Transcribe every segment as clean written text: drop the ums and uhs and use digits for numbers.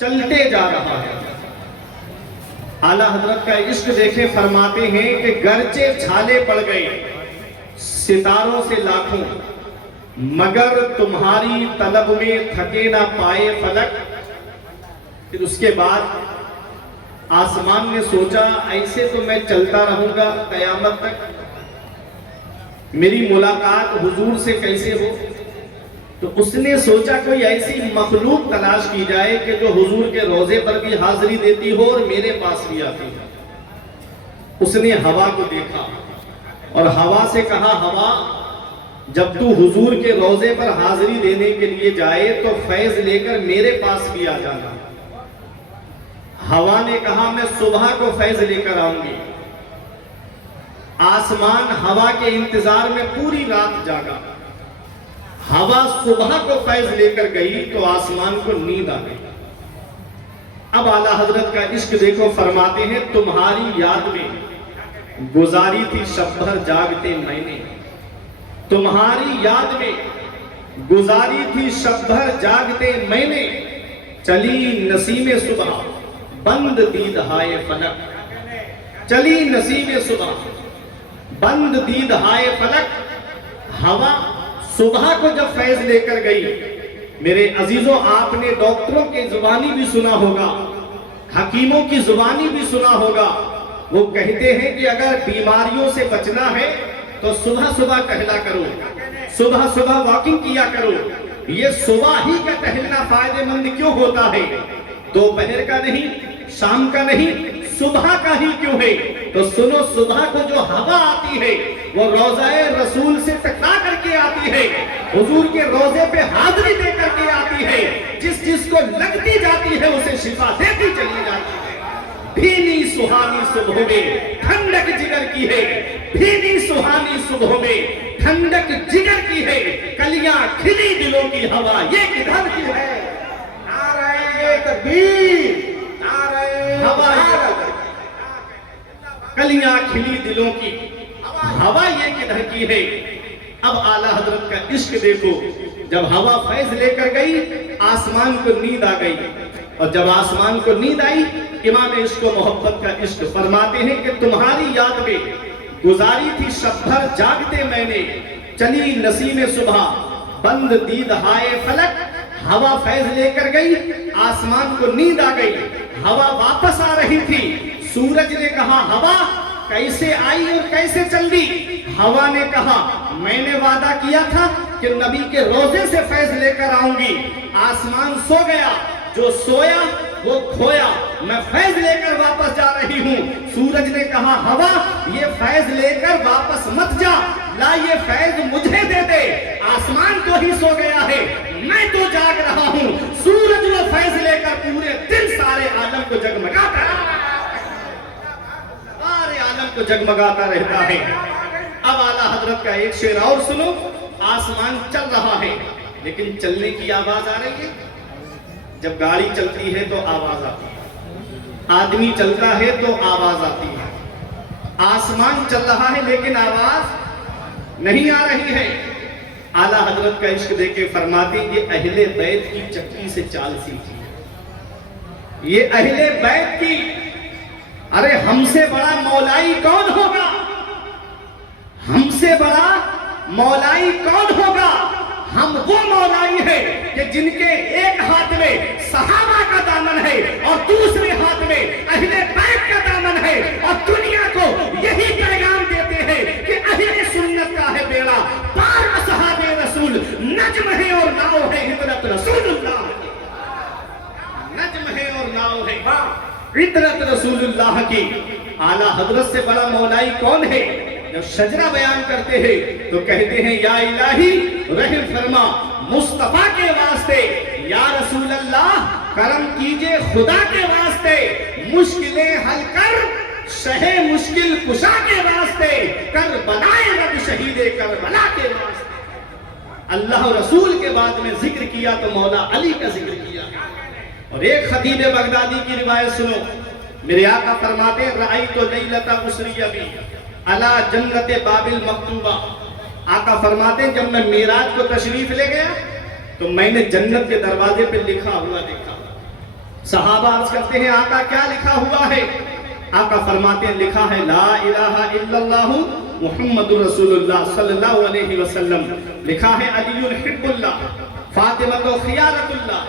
چلتے جا رہا ہے۔ اعلیٰ حضرت کا عشق دیکھیں، فرماتے ہیں کہ گرچہ چھالے پڑ گئے ستاروں سے لاکھوں، مگر تمہاری طلب میں تھکے نہ پائے فلک۔ پھر اس کے بعد آسمان نے سوچا ایسے تو میں چلتا رہوں گا قیامت تک، میری ملاقات حضور سے کیسے ہو؟ تو اس نے سوچا کوئی ایسی مخلوق تلاش کی جائے کہ جو حضور کے روضے پر بھی حاضری دیتی ہو اور میرے پاس بھی آتی ہو۔ اس نے ہوا کو دیکھا اور ہوا سے کہا، ہوا جب تو حضور کے روضے پر حاضری دینے کے لیے جائے تو فیض لے کر میرے پاس بھی آ جانا۔ ہوا نے کہا میں صبح کو فیض لے کر آؤں گی۔ آسمان ہوا کے انتظار میں پوری رات جاگا۔ ہوا صبح کو فیض لے کر گئی تو آسمان کو نیند آ گئی۔ اب اعلیٰ حضرت کا عشق دیکھو، فرماتے ہیں تمہاری یاد میں گزاری تھی شب بھر جاگتے میں نے، تمہاری یاد میں گزاری تھی شب بھر جاگتے میں نے، چلی نسیم صبح بند دید ہائے فلک، چلی نسیم صبح بند دید ہائے فلک۔ ہوا صبح کو جب فیض لے کر گئی، میرے عزیزوں آپ نے ڈاکٹروں کی زبانی بھی سنا ہوگا، حکیموں کی زبانی بھی سنا ہوگا، وہ کہتے ہیں کہ اگر بیماریوں سے بچنا ہے تو صبح صبح ٹہلا کرو، صبح صبح واکنگ کیا کرو۔ یہ صبح ہی کا ٹہلنا فائدہ مند کیوں ہوتا ہے؟ دوپہر کا نہیں، شام کا نہیں، صبح کا ہی کیوں ہے؟ تو سنو، صبح کو جو ہوا آتی ہے وہ روضہ رسول سے ٹکرا کر کے آتی ہے، حضور کے روضے پہ حاضری دے کر کے آتی ہے، جس جس کو لگتی جاتی ہے اسے شفا دیتی چلی جاتی ہے۔ بھینی سہانی صبح میں ٹھنڈک جگر کی ہے، بھینی سہانی صبح میں ٹھنڈک جگر کی ہے، کلیاں کھلی دلوں کی ہوا یہ کدھر کی ہے؟ نعرہ تکبیر، ہوا کلیاں کھلی دلوں کی ہوا یہ کدھر کی ہے؟ اب اعلیٰ حضرت کا عشق دیکھو، جب ہوا فیض لے کر گئی آسمان کو نیند آ گئی، اور جب آسمان کو نیند آئی امام عشق و محبت کا عشق فرماتے ہیں کہ تمہاری یاد میں گزاری تھی شب بھر جاگتے میں نے، چلی نسیم صبح بند دید ہائے فلک۔ ہوا فیض لے کر گئی، آسمان کو نیند آ گئی، ہوا واپس آ رہی تھی۔ سورج نے کہا ہوا کیسے آئی اور کیسے چل دی؟ ہوا نے کہا میں نے وعدہ کیا تھا کہ نبی کے روضے سے فیض لے کر آؤں گی۔ آسمان سو گیا، جو سویا وہ کھویا، میں فیض لے کر واپس جا رہی ہوں۔ سورج نے کہا ہوا یہ فیض لے کر واپس مت جا، لا یہ فیض مجھے دے دے، آسمان تو ہی سو گیا ہے، میں تو جاگ رہا ہوں۔ سورج وہ فیض لے کر پورے دن سارے عالم کو جگمگاتا ہے، سارے عالم کو جگمگاتا رہتا ہے۔ اب اعلیٰ حضرت کا ایک شعر اور سنو، آسمان چل رہا ہے لیکن چلنے کی آواز آ رہی ہے۔ جب گاڑی چلتی ہے تو آواز آتی ہے، آدمی چلتا ہے تو آواز آتی ہے، آسمان چل رہا ہے لیکن آواز نہیں آ رہی ہے۔ اعلیٰ حضرت کا عشق دیکھے فرماتے ہیں یہ اہل بیت کی چکی سے چال سیکھی، یہ اہل بیت کی، ارے ہم سے بڑا مولائی کون ہوگا؟ ہم سے بڑا مولائی کون ہوگا؟ ہم وہ مولائی ہیں کہ جن کے ایک ہاتھ میں صحابہ کا دامن ہے اور دوسرے ہاتھ میں اہل بیت کا دامن ہے، اور دنیا کو یہی پیغام دیتے ہیں کہ اہل سنت کا ہے بیڑا پار، اصحاب رسول نجم ہے اور ناؤ ہے عطرت رسول اللہ، نجم ہے اور ناؤ ہے عطرت رسول اللہ کی۔ اعلیٰ حضرت سے بڑا مولائی کون ہے؟ جب شجرہ بیان کرتے ہیں تو کہتے ہیں یا الہی رحم فرما مصطفیٰ کے واسطے، یا رسول اللہ کرم کیجئے خدا کے واسطے، مشکلیں حل کر شہ مشکل کشا کے واسطے، کربلائے رب شہید کربلا کے واسطے۔ اللہ رسول کے بعد میں ذکر کیا تو مولا علی کا ذکر کیا۔ اور ایک خطیب بغدادی کی روایت سنو، میرے آقا فرماتے ہیں رأیت لیلۃ اسری بی علی جنت بابل مکتوبہ۔ آقا فرماتے ہیں جب میں معراج کو تشریف لے گیا تو میں نے جنت کے دروازے پہ لکھا ہوا دیکھا، صحابہ عرض کرتے ہیں آقا کیا لکھا ہوا ہے؟ آقا فرماتے ہیں لکھا ہے لا الہ الا اللہ محمد رسول اللہ صلی اللہ علیہ وسلم، لکھا ہے علی حب اللہ، فاطمہ خیارت اللہ،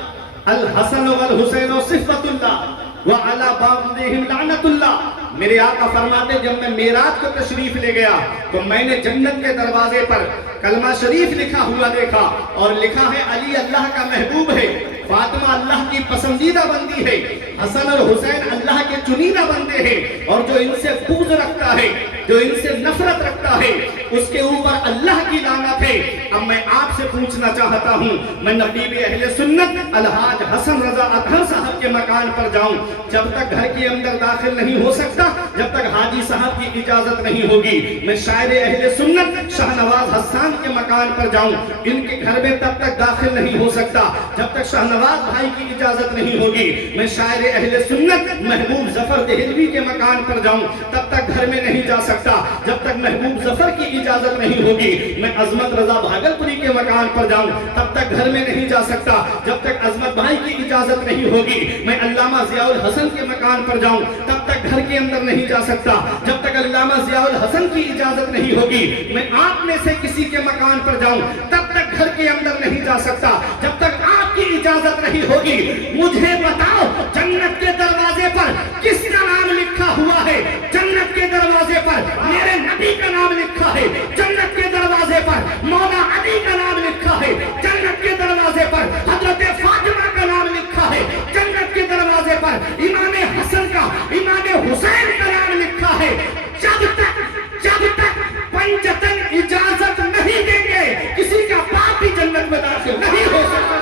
الحسن والحسین صفت اللہ، وعلی بابہم لعنت اللہ۔ میرے آقا فرماتے جب میں معراج کو تشریف لے گیا تو میں نے جنت کے دروازے پر کلمہ شریف لکھا ہوا دیکھا، اور لکھا ہے علی اللہ کا محبوب ہے، فاطمہ اللہ کی پسندیدہ بندی ہے، حسن اور حسین اللہ کے چنیدہ بندے ہیں، اور جو ان سے بغض رکھتا ہے، جو ان سے نفرت رکھتا ہے، اس کے اوپر اللہ کی لعنت ہے۔ اب میں آپ سے پوچھنا چاہتا ہوں، میں نقیب اہل سنت الحاج حسن رضا اطہر صاحب کے مکان پر جاؤں، جب تک گھر کے اندر داخل نہیں ہو سکتا جب تک حاجی صاحب کی اجازت نہیں ہوگی۔ میں شاعر اہل سنت شاہ نواز حسان کے مکان پر جاؤں، ان کے گھر میں تب تک داخل نہیں ہو سکتا جب تک شاہ نواز بھائی کی اجازت نہیں ہوگی۔ میں شاعر اہل سنت محبوب ظفر دہلوی کے مکان پر جاؤں، تب تک گھر میں نہیں جا سکتا جب تک محبوب ظفر کی اجازت نہیں ہوگی۔ میں عظمت رضا بھاگلپوری کے مکان پر جاؤں، تب تک گھر میں نہیں جا سکتا جب تک عظمت بھائی کی اجازت نہیں ہوگی۔ میں علامہ ضیاء الحسن کے مکان پر جاؤں، تب تک گھر کے اندر نہیں جا سکتا جب تک علامہ ضیاء الحسن کی اجازت نہیں ہوگی۔ میں آپ میں سے کسی کے مکان پر جاؤں، تب تک گھر کے اندر نہیں جا سکتا جب تک آپ کی اجازت نہیں ہوگی۔ مجھے بتاؤ جنت کے دروازے پر کس کا نام لکھا ہوا ہے؟ جنت کے دروازے پر میرے نبی کا نام لکھا ہے، جنت کے دروازے پر مولا علی کا نام لکھا ہے، جنت کے دروازے پر حضرت فاطمہ کا نام لکھا ہے، جنت کے دروازے پر امام حسن کا، امام حسین کا نام لکھا ہے۔ جب تک پنجتن اجازت نہیں دیں گے کسی کا باپ بھی جنت میں داخل نہیں ہو سکتا۔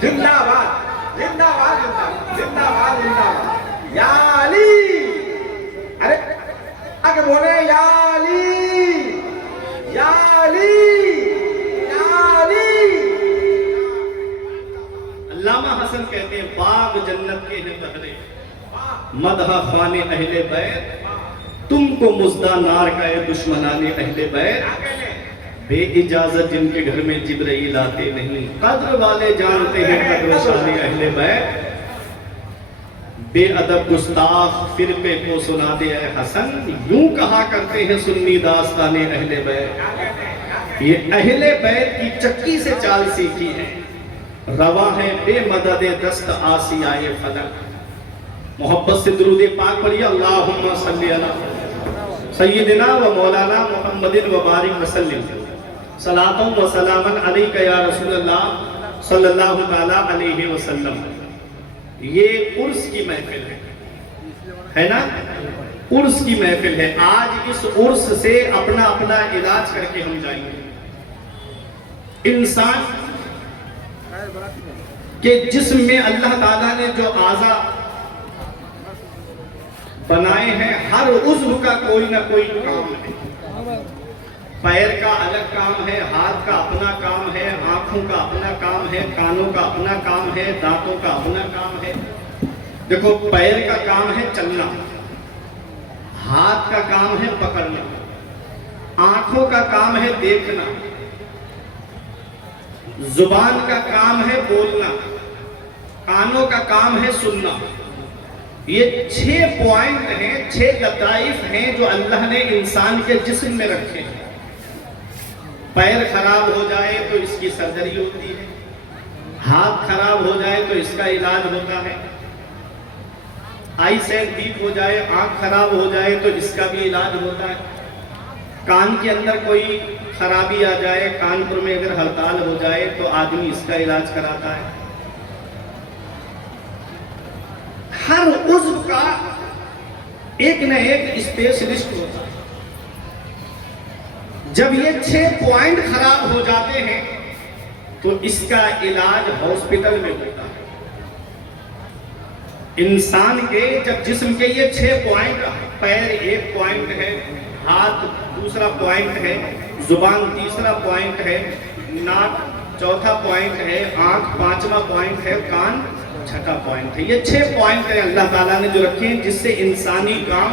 زندہ باد زندہ باد زندہ باد زندہ باد یا علی، ارے آگے بولے یا علی یا علی یا علی۔ علامہ حسن کہتے ہیں باغ جنت کے ہیں بہرے، مدح خوان اہل بیت، تم کو مزدہ نار کا ہے دشمنان اہل بیت۔ بے اجازت جن کے گھر میں جبرائیل آتے نہیں، قدر والے جانتے ہیں قدر شان اہل بیت۔ بے ادب گستاخ فرقے کو سنا دے اے حسن، یوں کہا کرتے ہیں سنی داستان اہل بیت۔ یہ اہل بیت کی چکی سے چال سیکھی ہے، رواں ہے بے مدد دست آسیائے فلک۔ محبت سے درود پاک پڑھیے، اللہم صلی علی سیدنا و مولانا محمد و بارک وسلم، صلاۃ و سلام علیک یا رسول اللہ صلی اللہ تعالیٰ علیہ وسلم۔ یہ عرس کی محفل ہے نا، عرس کی محفل ہے۔ آج اس عرس سے اپنا اپنا علاج کر کے ہم جائیں گے۔ انسان کے جسم میں اللہ تعالیٰ نے جو اعضاء بنائے ہیں، ہر عضو کا کوئی نہ کوئی کام ہے۔ پیر کا الگ کام ہے، ہاتھ کا اپنا کام ہے، آنکھوں کا اپنا کام ہے، کانوں کا اپنا کام ہے، دانتوں کا اپنا کام ہے۔ دیکھو پیر کا کام ہے چلنا، ہاتھ کا کام ہے پکڑنا، آنکھوں کا کام ہے دیکھنا، زبان کا کام ہے بولنا، کانوں کا کام ہے سننا۔ یہ 6 پوائنٹ ہیں، 6 لطائف ہیں جو اللہ نے انسان کے جسم میں رکھے ہیں۔ پیر خراب ہو جائے تو اس کی سرجری ہوتی ہے، ہاتھ خراب ہو جائے تو اس کا علاج ہوتا ہے، آئی سیٹ ویک ہو جائے، آنکھ خراب ہو جائے تو اس کا بھی علاج ہوتا ہے، کان کے اندر کوئی خرابی آ جائے، کانپور میں اگر ہڑتال ہو جائے تو آدمی اس کا علاج کراتا ہے۔ ہر عضو کا ایک نہ ایک اسپیشلسٹ ہوتا ہے۔ جب یہ 6 پوائنٹ خراب ہو جاتے ہیں تو اس کا علاج ہاسپٹل میں ہوتا ہے۔ انسان کے جب جسم کے یہ 6 پوائنٹ، پیر 1 پوائنٹ ہے، ہاتھ دوسرا پوائنٹ ہے، زبان تیسرا پوائنٹ ہے، ناک چوتھا پوائنٹ ہے، آنکھ 5واں پوائنٹ ہے، کان 6واں پوائنٹ ہے۔ یہ 6 پوائنٹ ہیں اللہ تعالیٰ نے جو رکھے ہیں جس سے انسانی کام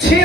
6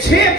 6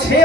6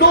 2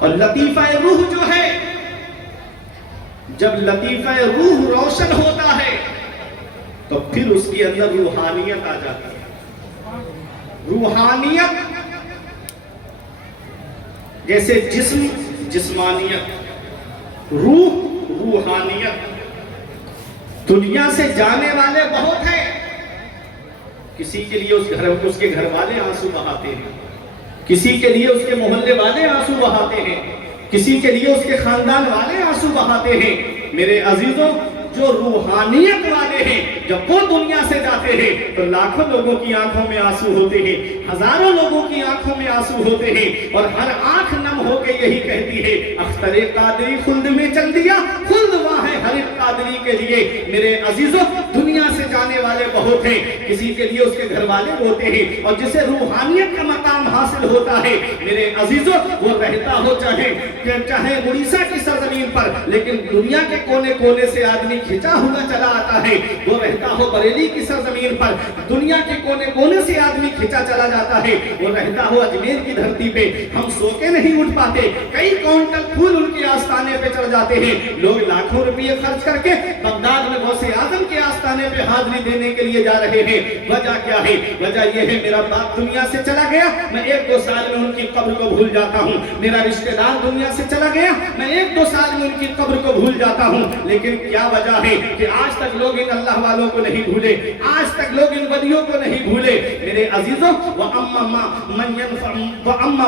اور لطیفہ روح جو ہے، جب لطیفہ روح روشن ہوتا ہے تو پھر اس کے اندر روحانیت آ جاتی ہے. روحانیت جیسے جسم جسمانیت، روح روحانیت. دنیا سے جانے والے بہت ہیں، کسی کے لیے اس کے گھر والے آنسو بہاتے ہیں، کسی کے لیے اس کے محلے والے آنسو بہاتے ہیں، کسی کے لیے اس کے خاندان والے آنسو بہاتے ہیں. میرے عزیزوں، جو روحانیت والے ہیں جب وہ دنیا سے جاتے ہیں تو لاکھوں لوگوں کی آنکھوں میں آنسو ہوتے ہیں، ہزاروں لوگوں کی آنکھوں میں آنسو ہوتے ہیں، اور ہر آنکھ نم ہو کے یہی کہتی ہے اختر قادری خلد میں چل دیا، خلد وہاں ہے ہر ایک قادری کے لیے. میرے عزیزوں، دنیا سے جانے والے بہت ہیں، کسی کے لیے اس کے گھر والے ہوتے ہیں، اور جسے روحانیت کا مقام حاصل ہوتا ہے میرے عزیزوں، وہ رہتا ہو چاہے اڑیسہ کی سرزمین پر، لیکن دنیا کے کونے کونے سے آدمی کھچا ہوا چلا آتا ہے. وہ رہتا ہو بریلی کی سرزمین پر، دنیا کے کونے کونے سے آدمی کھچا چلا جاتا ہے. وہ رہتا ہو اجمیر کی دھرتی پہ، ہم سو کے نہیں اٹھ پاتے، کئی کونٹل پھول ان کے آستانے پہ چڑھ جاتے ہیں. لوگ لاکھوں روپے خرچ کر کے بغداد میں غوث اعظم کے آستانے پہ حاضری دینے کے لیے جا رہے ہیں. وجہ کیا ہے؟ وجہ یہ ہے میرا باپ دنیا سے چلا گیا، میں 1-2 سال میں ان کی قبر کو بھول جاتا ہوں. میرا رشتہ دار دنیا سے چلا گیا، میں 1-2 سال میں ان کی قبر کو بھول جاتا ہوں. لیکن کیا وجہ ہے کہ آج تک لوگ ان اللہ والوں کو نہیں بھولے، آج تک لوگ ان ولیوں کو نہیں بھولے. میرے عزیزوں، وَأَمَّا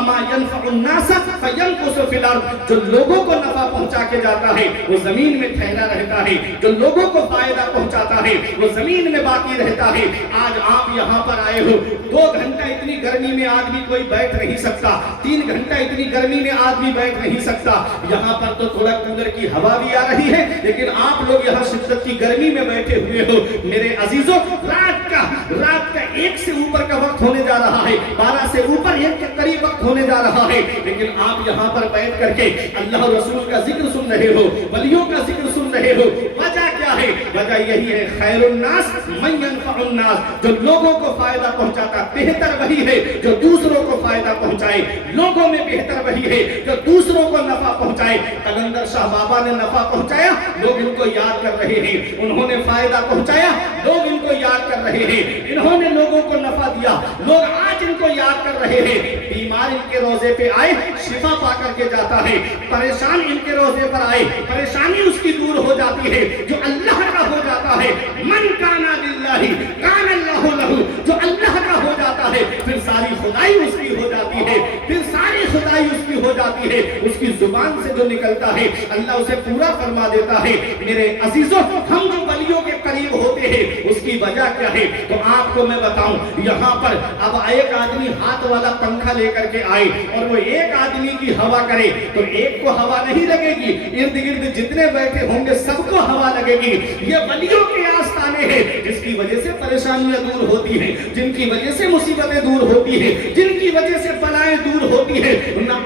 مَا يَنْفَعُ النَّاسَ فَيَنْقُصُ فِي الْأَرْضِ، جو لوگوں کو نفع پہنچا کے جاتا ہے وہ زمین میں ٹھہرا رہتا ہے، جو لوگوں کو فائدہ پہنچاتا ہے وہ زمین میں باقی رہتا ہے. آج آپ یہاں پر آئے ہو، 2 گھنٹہ اتنی گرمی میں آدمی کوئی بیٹھ نہیں سکتا، 3 گھنٹہ اتنی گرمی میں آدمی بیٹھ نہیں سکتا. یہاں پر تو تھوڑا کولر کی ہوا بھی آ رہی ہے، لیکن آپ لوگ یہاں شدت کی گرمی میں بیٹھے ہوئے ہو. میرے عزیزوں، رات کا 1 سے اوپر کا وقت ہونے جا رہا ہے، 12 سے اوپر 1 کے قریب وقت ہونے جا رہا ہے، لیکن آپ یہاں پر بیٹھ کر کے اللہ رسول کا ذکر سن رہے ہو، ولیوں کا ذکر سن رہے ہو. وجہ کیا ہے؟ وجہ یہی ہے خیر الناس من ينفع الناس، جو لوگوں کو فائدہ پہنچاتا، بہتر وہی ہے جو دوسروں کو فائدہ پہنچائے. لوگوں میں بہتر وہی ہے جو دوسروں کو نفع پہنچائے. قلندر شاہ بابا نے نفع پہنچایا، لوگ ان کو یاد کر رہے ہیں. انہوں نے فائدہ پہنچایا، لوگ ان کو یاد کر رہے ہیں. انہوں نے لوگوں کو نفع دیا، لوگ آج ان کو یاد کر رہے ہیں. بیمار ان کے روزے پہ آئے، شفا پا کر کے جاتا ہے. پریشان ان کے روزے پر آئے، پریشانی اس کی دور ہو جاتی ہے. جو اللہ کا ہو جاتا ہے، من کانا للہ کان اللہ لہ، جو اللہ کا ہو جاتا ہے پھر ساری خدائی اس کی ہو جاتی ہے، پھر ساری خدائی اس کی ہو جاتی ہے. اس کی زبان سے جو نکلتا ہے اللہ اسے پورا فرما دیتا ہے. میرے عزیزوں، ہم جو ولیوں کے قریب ہوتے ہیں اس کی وجہ کیا ہے؟ تو آپ کو میں بتاؤں، یہاں پر اب ایک آدمی ہاتھ والا پنکھا لے کر کے آئے اور وہ ایک آدمی کی ہوا کرے تو ایک کو ہوا نہیں لگے گی، ارد گرد جتنے بیٹھے ہوں گے سب کو ہوا لگے گی. یہ ولیوں کے آستانے ہیں جس کی وجہ سے پریشانیاں دور ہوتی ہیں، جن کی وجہ سے مصیبتیں دور ہوتی ہیں، جن کی وجہ سے بلائیں دور ہوتی ہیں.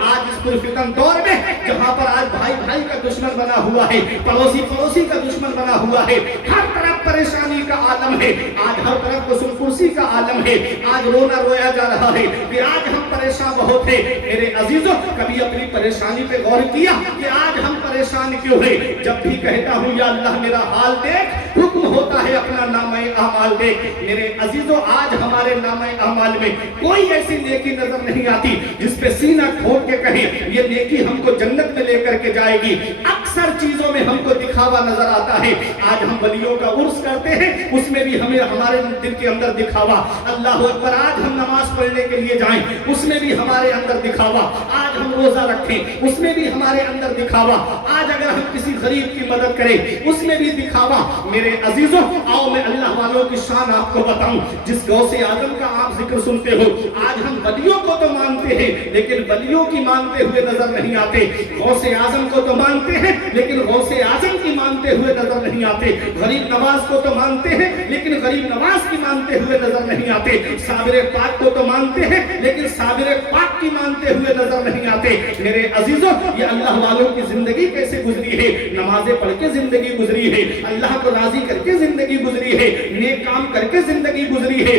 آج اس پرفتن دور میں جہاں پر آج بھائی بھائی کا دشمن بنا ہوا ہے، پڑوسی پڑوسی کا دشمن بنا ہوا ہے، ہر طرف پریشانی کا عالم ہے، آج ہر طرف قسم کرسی کا عالم ہے، آج رونا رویا جا رہا ہے کہ آج ہم پریشان بہت ہیں. میرے عزیزوں، کبھی اپنی پریشانی پہ غور کیا کہ آج ہم پریشان کیوں ہیں؟ جب بھی کہتا ہوں یا اللہ میرا حال دیکھ، حکم ہوتا ہے اپنا نامہ اعمال دیکھ. میرے عزیزوں، آج ہمارے نامہ اعمال میں کوئی ایسی نیکی نظر نہیں آتی جس پہ سینہ کھول کے کہیں یہ نیکی ہم کو جنت میں لے کر کے جائے گی. اکثر چیزوں میں ہم کو دکھاوا نظر آتا ہے. آج ہم ولیوں کا عرس کرتے ہیں، اس میں بھی ہمیں ہمارے دل کے اندر دکھاوا. اللہ اکبر، آج ہم نماز پڑھنے کے لیے جائیں اس میں بھی ہمارے اندر دکھاوا. آج ہم روزہ رکھیں اس میں بھی ہمارے اندر دکھاوا. آج اگر ہم کسی غریب کی مدد کریں اس میں بھی دکھاوا. میرے عزیزوں، آؤ میں اللہ والوں کی شان آپ کو بتاؤں. جس غوث اعظم کا آپ ذکر سنتے ہو، آج ہم ولیوں کو تو مانتے ہیں لیکن ولیوں کی مانتے ہوئے نظر نہیں آتے. غوث اعظم کو تو مانتے ہیں لیکن غوث اعظم کی مانتے ہوئے نظر نہیں آتے. غریب نواز کو تو مانتے ہیں لیکن غریب نواز کی مانتے ہوئے نظر نہیں آتے. صابر پاک کو تو مانتے ہیں لیکن صابر پاک کی مانتے ہوئے نظر نہیں آتے. میرے عزیزوں، یہ اللہ والوں کی زندگی کیسے گزری ہے؟ نمازیں پڑھ کے زندگی گزری ہے، اللہ کو راضی کر کے زندگی گزری ہے، نیک کام کر کے زندگی گزری ہے.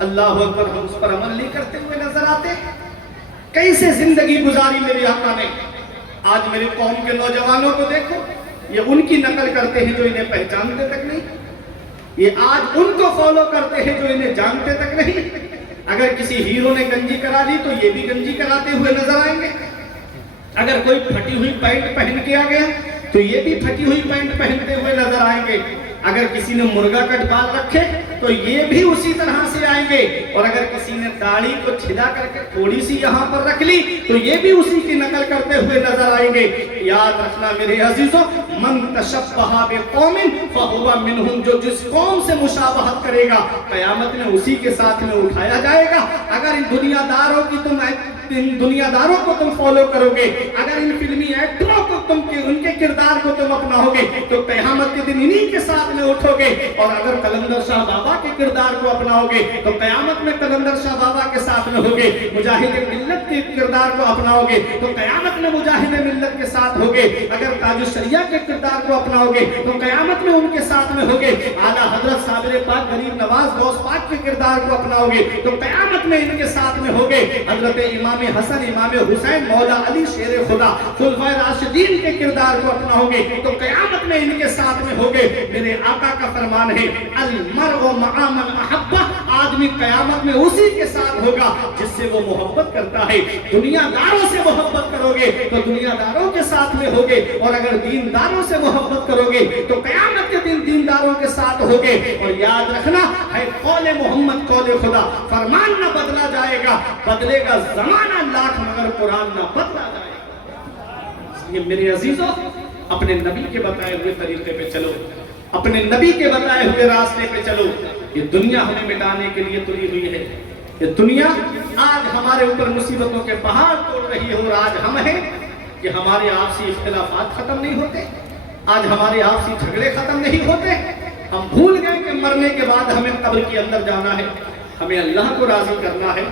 اللہ اکبر، ہم اس پر عمل نہیں کرتے ہوئے نظر آتے؟ کیسے زندگی گزاری میرے آقا نے؟ آج میری قوم کے نوجوانوں کو دیکھو، یہ ان کی نقل کرتے ہیں جو انہیں پہچانتے تک نہیں، یہ آج ان کو فالو کرتے ہیں جو انہیں جانتے تک نہیں۔ اگر کسی ہیرو نے گنجی کرا لی تو یہ بھی گنجی کراتے ہوئے نظر آئیں گے، اگر کوئی پھٹی ہوئی پینٹ پہن کے آ گیا تو یہ بھی پھٹی ہوئی پینٹ پہنتے ہوئے نظر آئیں گے، اگر کسی نے مرغا کٹ بال رکھے تو یہ بھی اسی طرح سے آئیں گے، اور اگر کسی نے داڑھی کو چھلا کر کے تھوڑی سی یہاں پر رکھ لی تو یہ بھی اسی کی نقل کرتے ہوئے نظر آئیں گے۔ یاد رکھنا میرے عزیزوں، من تشبہ بقوم فہو منہم، جو جس قوم سے مشابہت کرے گا قیامت میں اسی کے ساتھ میں اٹھایا جائے گا۔ اگر ان دنیا داروں کو تم فالو کرو گے، اگر ان فلمی ایکٹروں کو ان کے کردار کو تم اپناؤ گے تو قیامت کے دن انہی کے ساتھ میں اٹھو گے، اور اگر قلندر شاہ بابا کے کردار کو اپناؤ گے تو قیامت میں قلندر شاہ بابا کے ساتھ میں ہوگے، مجاہد ملت کے کردار کو اپناؤ گے تو قیامت میں مجاہد ملت کے ساتھ ہوگے، اگر تاج الشریعہ کے کردار کو اپناؤ گے تو قیامت میں ان کے ساتھ میں ہوگے، اعلیٰ حضرت صابر پاک غریب نواز غوث پاک کے کردار کو اپناؤ گے تو قیامت میں ان کے ساتھ میں ہوگے، حضرت امام حسن امام حسین مولا علی شیر خدا خلفائے راشدین کے کردار کو اپناؤ گے تو قیامت میں ان کے ساتھ میں ہوگے۔ میرے آقا کا فرمان ہے المرء مع من احب، آدمی قیامت میں اسی کے ساتھ ہوگا جس سے وہ محبت کرتا ہے۔ دنیا داروں سے محبت کرو گے تو دنیا داروں کے ساتھ میں ہوگے، اور اگر دین داروں سے محبت کرو گے تو قیامت کے دن دین داروں کے ساتھ ہوگے۔ اور یاد رکھنا ہے قول محمد قول خدا، فرمان نہ بدلا جائے گا، بدلے گا زمانہ لاکھ مگر قرآن نہ بدلا جائے گا۔ یہ میرے عزیزوں، اپنے نبی کے بتائے ہوئے طریقے پہ چلو، اپنے نبی کے بتائے ہوئے راستے پہ چلو۔ یہ دنیا ہمیں مٹانے کے لیے تلی ہوئی ہے، یہ دنیا آج ہمارے اوپر مصیبتوں کے پہاڑ توڑ رہی ہے، اور آج ہم ہیں کہ ہمارے آپسی اختلافات ختم نہیں ہوتے، آج ہمارے آپسی جھگڑے ختم نہیں ہوتے۔ ہم بھول گئے کہ مرنے کے بعد ہمیں قبر کے اندر جانا ہے، ہمیں اللہ کو راضی کرنا ہے،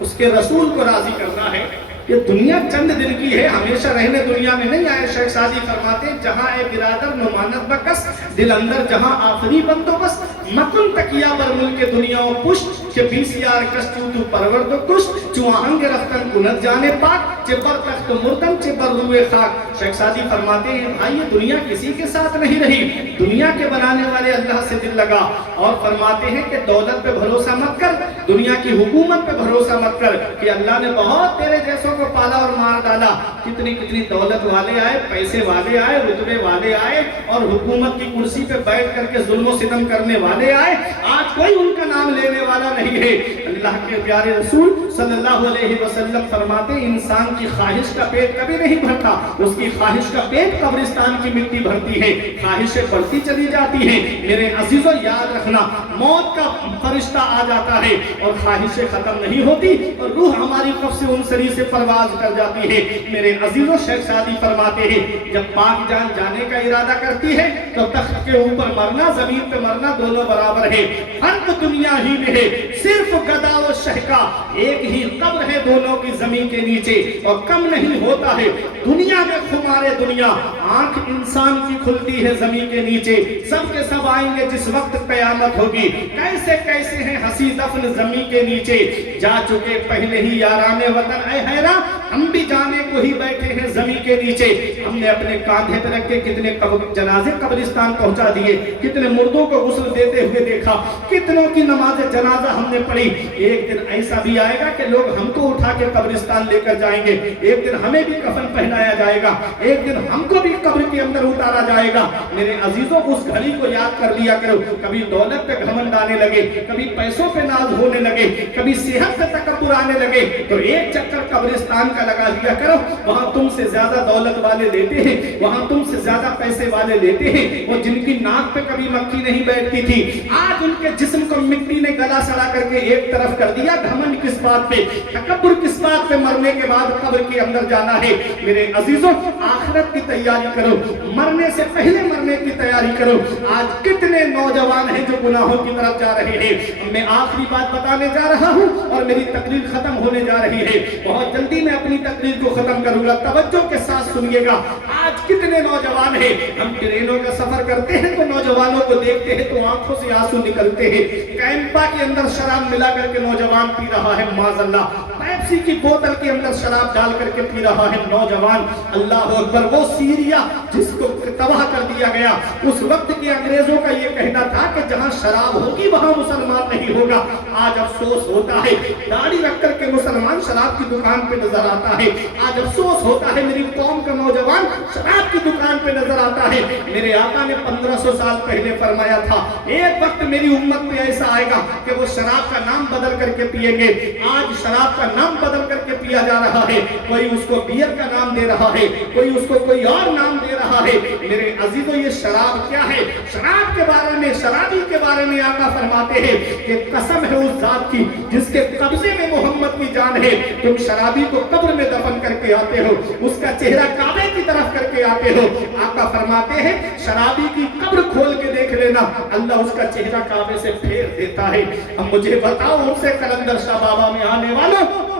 اس کے رسول کو راضی کرنا ہے۔ یہ دنیا چند دن کی ہے، ہمیشہ رہنے دنیا میں نہیں آئے۔ شیخ سعدی فرماتے ہیں جہاں اے برادر نمانت بکس، دل اندر جہاں آخری بندوبست، مکن تکیا بر ملک دنیا و پشت، کہ 20 یار کشتو تو پرورد و کشت، چو آہنگ رفتن کنت جانے پاک، چے بر تخت مردم چے بر روئے خاک۔ شیخ سعدی فرماتے ہیں بھائی یہ دنیا کسی کے ساتھ نہیں رہی، دنیا کے بنانے والے اللہ سے دل لگا، اور فرماتے ہیں کہ دولت پہ بھروسہ مت کر، دنیا کی حکومت پہ بھروسہ مت کر، کہ اللہ نے بہت تیرے جیسوں کو پالا اور مار ڈالا، کتنی کتنی دولت والے آئے، پیسے والے آئے، رتبے والے آئے، اور حکومت کی کرسی پہ بیٹھ کر کے ظلم و ستم کرنے والے آئے، آج کوئی ان کا نام لینے والا نہیں ہے۔ اللہ کے پیارے رسول صلی اللہ علیہ وسلم فرماتے ہیں انسان کی خواہش کا پیٹ کبھی نہیں بھرتا، اس کی خواہش کا پیٹ قبرستان کی مٹی بھرتی ہے، خواہشیں بڑھتی چلی جاتی ہیں۔ میرے عزیزوں یاد رکھنا، موت کا فرشتہ آ جاتا ہے اور خواہشیں ختم نہیں ہوتی، اور روح ہماری قبض سے انصری سے پرواز کر جاتی ہے۔ میرے عزیزوں شیخ سعدی فرماتے ہیں جب پاک جان جانے کا ارادہ کرتی ہے تو تخت کے اوپر مرنا زمین پہ مرنا دونوں برابر ہے، فرق دنیا ہی میں ہے، صرف گدا و شہ کا ایک ہی قبر ہے دونوں کی زمین کے نیچے، اور کم نہیں ہوتا ہے دنیا میں خمارے دنیا، آنکھ انسان کی کھلتی ہے زمین کے نیچے، سب کے سب آئیں گے جس وقت قیامت ہوگی، کیسے کیسے ہیں ہنسی دفن زمین کے نیچے، جا چکے پہلے ہی یاران وطن اے حیران، ہم بھی جانے کو ہی بیٹھے ہیں زمین کے نیچے۔ ہم نے اپنے کاندھے پہ رکھ کے کتنے جنازے قبرستان پہنچا دیے، کتنے مردوں کو غسل دیتے ہوئے دیکھا، کتنوں کی نماز جنازہ ہم نے پڑھی۔ ایک دن ایسا بھی آئے گا کہ لوگ ہم کو اٹھا کے قبرستان لے کر جائیں گے، ایک دن ہمیں بھی کفن پہنایا جائے گا، ایک دن ہم کو بھی قبر کے اندر اتارا جائے گا۔ میرے عزیزوں اس گھڑی کو یاد کر لیا کرو، کبھی دولت پہ گھمنڈ آنے لگے، کبھی پیسوں پہ ناز ہونے لگے، کبھی صحت پہ تکبر آنے لگے تو ایک چکر قبرستان کا لگا دیا کرو، وہاں تم سے زیادہ دولت والے لیتے ہیں، وہاں تم سے زیادہ پیسے والے لیتے ہیں، وہ جن کی ناک پہ کبھی مکھی نہیں بیٹھتی تھی، آج ان کے جسم کو مٹی نے گلا سڑا کر کے ایک طرف کر دیا۔ گھمنڈ کس بات پہ، تکبر کس بات پہ؟ مرنے کے بعد قبر کے اندر جانا ہے۔ میرے عزیزوں آخرت کی تیاری کرو، مرنے سے پہلے مرنے کی تیاری کرو۔ آج کتنے نوجوان ہیں جو گناہوں کی طرف جا رہے ہیں۔ میں آخری بات بتانے جا رہا ہوں اور میری تقریر ختم ہونے جا رہی ہے، بہت جلدی میں اپنی تقریر کو ختم کروں گا، توجہ کے ساتھ سنیے گا۔ آج کتنے نوجوان ہیں، ہم ٹرینوں کا سفر کرتے ہیں تو نوجوانوں کو دیکھتے ہیں تو آنکھوں سے آنسو نکلتے ہیں، کیمپا کے اندر شراب ملا کر کے نوجوان پی رہا ہے معاذ اللہ، پیپسی کی بوتل کے اندر شراب ڈال کر کے پی رہا ہے نوجوان، اللہ اکبر۔ وہ سیریا جس کو تباہ کر دیا گیا، اس وقت کے انگریزوں کا یہ کہنا تھا کہ جہاں شراب ہوگی وہاں مسلمان نہیں ہوگا۔ آج افسوس ہوتا ہے داڑھی رکھ کر کے مسلمان شراب کی دکان پہ نظر آتا ہے، آج افسوس ہوتا ہے میری قوم کا نوجوان شراب کی دکان پہ نظر آتا ہے۔ میرے آقا نے 1500 سال پہلے فرمایا تھا ایک وقت میری امت پہ ایسا آئے گا کہ وہ شراب کا نام بدل کر کے پیئیں گے۔ آج شراب کا نام بدل کر کے پیا جا رہا ہے، کوئی اس کو بیئر کا نام دے رہا ہے، کوئی اس کو کوئی اور نام دے رہا ہے۔ میرے عزیزو یہ شراب کیا ہے؟ شراب کے بارے میں، شرابی کے بارے میں آقا فرماتے ہیں کہ قسم ہے اس ذات کی جس کے قبضے میں محمد کی جان ہے، تم شرابی کو قبر میں دفن کر کے آتے ہو، اس کا چہرہ کعبے کی طرف کر کے آتے ہو۔ آقا فرماتے ہیں شرابی کی قبر کھول کے دیکھ لینا، اللہ اس کا چہرہ کعبے سے پھیر دیتا ہے۔ اب مجھے بتاؤ ان سے قلندر شاہ بابا میں آنے والوں،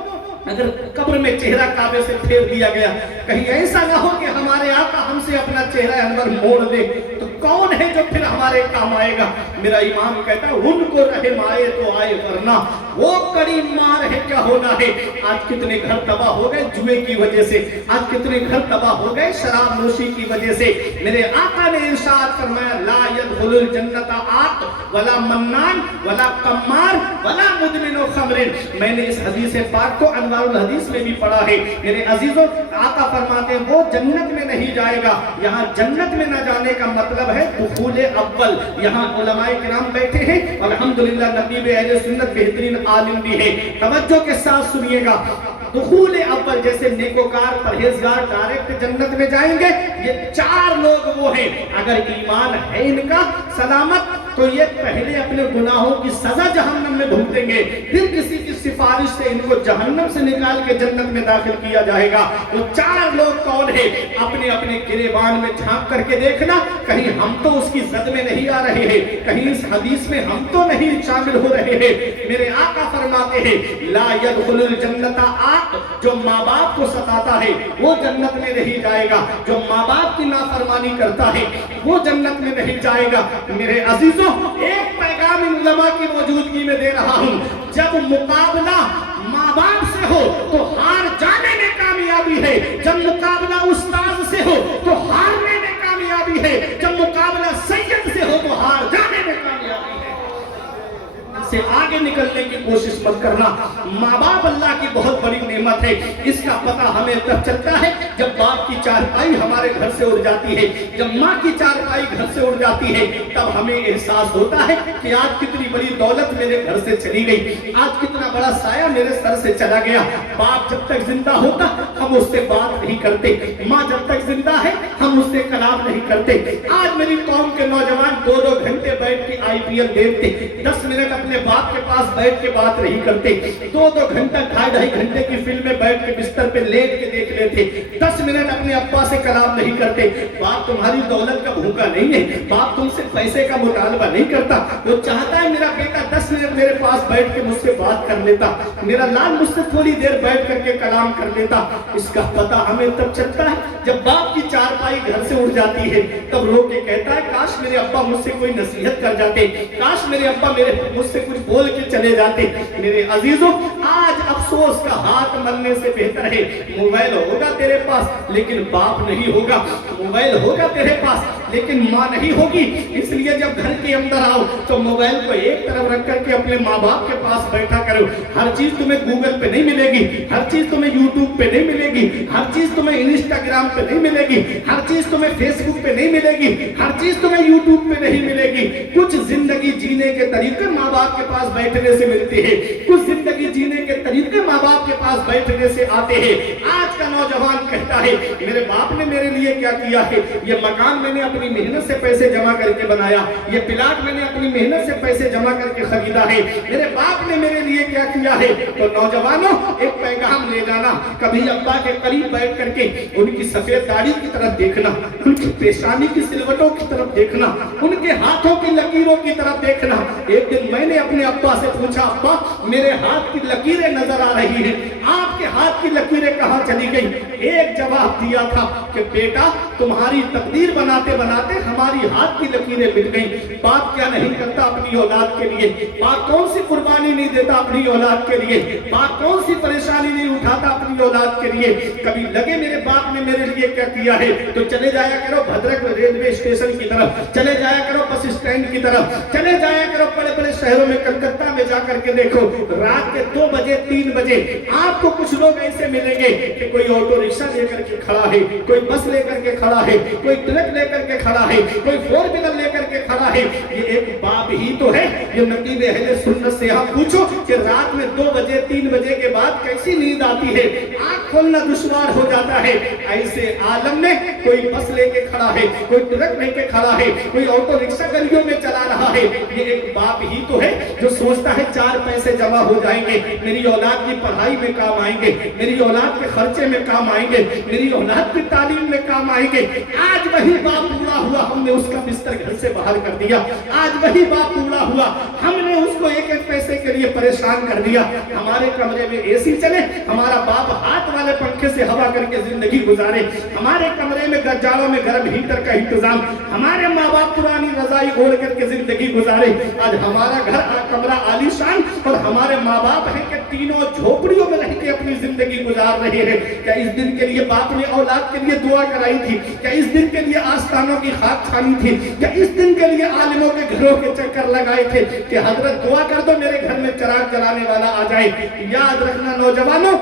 اگر قبر میں چہرہ کعبے سے پھیر دیا گیا، کہیں ایسا نہ ہو کہ ہمارے آقا ہم سے اپنا چہرہ انور موڑ دے، تو کون ہے جو پھر ہمارے کام آئے گا؟ میرا امام کہتا ہے ان کو رحم آئے تو آئے، ورنہ وہ کڑی مار ہے کیا ہونا ہے۔ آج کتنے گھر تباہ ہو گئے جوئے کی وجہ سے، آج کتنے گھر تباہ ہو گئے شراب نوشی کی وجہ سے۔ میرے آقا نے ارشاد فرمایا لا يدخل الجنت آق ولا منان ولا قمار ولا مدمن خمر۔ میں نے اس حدیث پاک کو انوار الحدیث میں بھی پڑھا ہے۔ میرے عزیزوں آقا فرماتے ہیں وہ جنت میں نہیں جائے گا۔ یہاں جنت میں نہ جانے کا مطلب ہے دخول اول۔ یہاں علماء کرام بیٹھے ہیں، الحمدللہ نقیب اہل سنت بہترین عالم بھی ہے، توجہ کے ساتھ سنیے گا۔ دخول اول جیسے نیکوکار پرہیزگار ڈائریکٹ جنت میں جائیں گے، یہ 4 لوگ وہ ہیں اگر ایمان ہے ان کا سلامت تو یہ پہلے اپنے گناہوں کی سزا جہنم میں بھگتیں گے، پھر کسی کی سفارش سے ان کو جہنم سے نکال کے جنت میں داخل کیا جائے گا۔ وہ 4 لوگ کون ہیں؟ اپنے اپنے گریبان میں جھانک کر کے دیکھنا، کہیں ہم تو اس کی زد میں نہیں آ رہے ہیں، کہیں اس حدیث میں ہم تو نہیں شامل ہو رہے ہیں۔ میرے آقا فرماتے ہیں لا يدخل الجنت آق، جو ماں باپ کو ستاتا ہے وہ جنت میں نہیں جائے گا، جو ماں باپ کی نافرمانی کرتا ہے وہ جنت میں نہیں جائے گا۔ میرے عزیزوں ایک پیغام علماء کی موجودگی میں دے رہا ہوں، جب مقابلہ ماں باپ سے ہو تو ہار جانے میں کامیابی ہے، جب مقابلہ استاد سے ہو تو ہارنے میں کامیابی ہے، جب مقابلہ سید سے ہو تو ہار جانے میں کامیابی ہے۔ سے آگے نکلنے کی کوشش مت کرنا۔ ماں باپ اللہ کی بہت بڑی نعمت ہے، اس کا پتہ ہمیں تب چلتا ہے جب باپ کی چارپائی ہمارے گھر سے اڑ جاتی ہے، جب ماں کی چارپائی گھر سے اڑ جاتی ہے، تب ہمیں احساس ہوتا ہے کہ آج کتنی بڑی دولت میرے گھر سے چلی گئی، آج کتنا بڑا سایہ میرے سر سے چلا گیا۔ باپ جب تک زندہ ہوتا ہم اس سے بات نہیں کرتے، ماں جب تک زندہ ہے ہم اس سے کلام نہیں کرتے۔ آج میری قوم کے نوجوان 2-2 گھنٹے بیٹھ کے IPL دیکھتے، 10 منٹ اپنے باپ کے پاس بیٹھ کے بات نہیں کرتے، 2-2 گھنٹہ 2.5 گھنٹے کی فلمیں بیٹھ کے بستر پہ لیٹ کے دیکھ لیتے، 10 منٹ اپنے ابا سے کلام نہیں کرتے۔ باپ تمہاری دولت کا بھوکا نہیں ہے، باپ تم سے پیسے کا مطالبہ نہیں کرتا، وہ چاہتا ہے میرا بیٹا 10 منٹ میرے پاس بیٹھ کے مجھ سے بات کر لیتا، میرا لال مجھ سے تھوڑی دیر بیٹھ کر کے کلام کر لیتا۔ اس کا پتہ ہمیں تب چلتا ہے جب باپ کی چارپائی گھر سے اڑ جاتی ہے، تب رو کے کہتا ہے کاش میرے ابا مجھ سے کوئی نصیحت کر جاتے، کاش میرے ابا مجھ سے کچھ بول کے چلے جاتے۔ میرے عزیزوں آج افسوس کا ہاتھ ملنے سے بہتر ہے موبائل ہوگا تیرے پاس لیکن باپ نہیں ہوگا، موبائل ہوگا تیرے پاس لیکن ماں نہیں ہوگی۔ اس لیے جب گھر کے اندر آؤ تو موبائل کو ایک طرف رکھ کر کے اپنے ماں باپ کے پاس بیٹھا کرو۔ ہر چیز تمہیں گوگل پہ نہیں ملے گی، ہر چیز تمہیں یوٹیوب پہ نہیں ملے گی، ہر چیز تمہیں انسٹاگرام پہ نہیں ملے گی، ہر چیز تمہیں فیس بک پہ نہیں ملے گی، ہر چیز تمہیں یوٹیوب پہ نہیں ملے گی۔ کچھ زندگی جینے کے طریقے ماں باپ کے پاس بیٹھنے سے ملتے ہیں، کچھ زندگی جینے کے طریقے ماں باپ کے پاس بیٹھنے سے آتے ہیں۔ آج کا نوجوان کہتا ہے میرے باپ نے میرے لیے کیا کیا ہے، یہ مکان میں نے اپنی محنت سے پیسے جمع کر کے بنایا، یہ پلاٹ میں نے اپنی محنت سے پیسے جمع کر کے خریدا ہے، میرے باپ نے میرے لیے کیا کیا ہے۔ تو نوجوانوں ایک پیغام لے جانا، کبھی ابا کے قریب بیٹھ کر کے ان کی سفید داڑھی کی طرف دیکھنا، ان کی پیشانی کی سلوٹوں کی طرف دیکھنا، ان کے ہاتھوں کی لکیروں کی طرف دیکھنا۔ ایک دن میں نے اپنے ابا سے پوچھا ابا میرے ہاتھ کی لکیریں نظر آ رہی ہیں، آپ کے ہاتھ کی لکیریں کہاں چلی گئی؟ ایک جواب دیا تھا کہ بیٹا تمہاری تقدیر بناتے بناتے ہماری ہاتھ کی لکیریں مٹ گئیں۔ باپ کیا نہیں کرتا اپنی اولاد کے لیے، باپ کون سی قربانی نہیں دیتا اپنی اولاد کے لیے، باپ کون سی پریشانی نہیں اٹھاتا اپنی اولاد کے لیے۔ کبھی لگے میرے باپ نے میرے لیے کیا کیا ہے تو چلے جایا کرو بھدرک ریلوے اسٹیشن کی طرف، چلے جایا کرو بس اسٹینڈ کی طرف، چلے جایا کرو بڑے بڑے شہروں میں، کلکتہ میں جا کر کے دیکھو رات کے 2 بجے 3 بجے آپ کو کچھ لوگ ایسے ملیں گے کہ کوئی آٹو رکشہ لے کر کے کھڑا ہے، کوئی بس لے کر کے کھڑا ہے، کوئی ٹرک لے کر کے کھڑا ہے، کوئی 4 ویلر لے کر کے کھڑا ہے۔ یہ ایک باپ ہی تو ہے۔ یہ نقیب اہل سنت سے آپ پوچھو کہ رات میں 2 بجے 3 بجے کے بعد کیسی نیند آتی ہے، آنکھ کھولنا دشوار ہو جاتا ہے۔ ایسے عالم میں کوئی بس لے کے کھڑا ہے، کوئی ٹرک لے کے کھڑا ہے، کوئی آٹو رکشہ گلیوں میں چلا رہا ہے۔ یہ ایک باپ ہی تو ہے جو سوچتا ہے 4 پیسے جمع ہو جائیں گے، میری اولاد کی پڑھائی میں کام آئیں گے، میری اولاد کے خرچے میں کام آئیں گے، میری اولاد کی تعلیم میں کام آئیں گے۔ آج وہی باپ بوڑھا ہوا، ہم نے اس کا بستر گھر سے باہر کر دیا۔ آج وہی باپ بوڑھا ہوا، ہم نے اس کو 1-1 پیسے کے لیے پریشان کر دیا۔ ہمارے کمرے میں اے سی چلے، ہمارا باپ ہاتھ والے پنکھے سے ہوا کر کے زندگی گزارے۔ ہمارے کمرے میں جاڑوں میں گرم ہیٹر کا انتظام، ہمارے ماں باپ پرانی رضائی اوڑھ کر کے زندگی گزارے۔ آج ہمارا گھر کمرہ عالی شان اور ہمارے ماں باپ ہیں کہ تینوں جھوپڑیوں میں رہ کے اپنی زندگی گزار رہے ہیں۔ کیا اس دن کے لیے باپ نے اولاد کے لیے دعا کرائی تھی؟ کیا اس دن کے لیے آستانوں کی خاک چھانی تھی؟ کیا اس دن کے لیے عالموں کے گھروں کے چکر لگائے تھے کہ حضرت دعا کر دو میرے گھر میں چراغ جلانے والا آ جائے؟ یاد رکھنا نوجوانوں،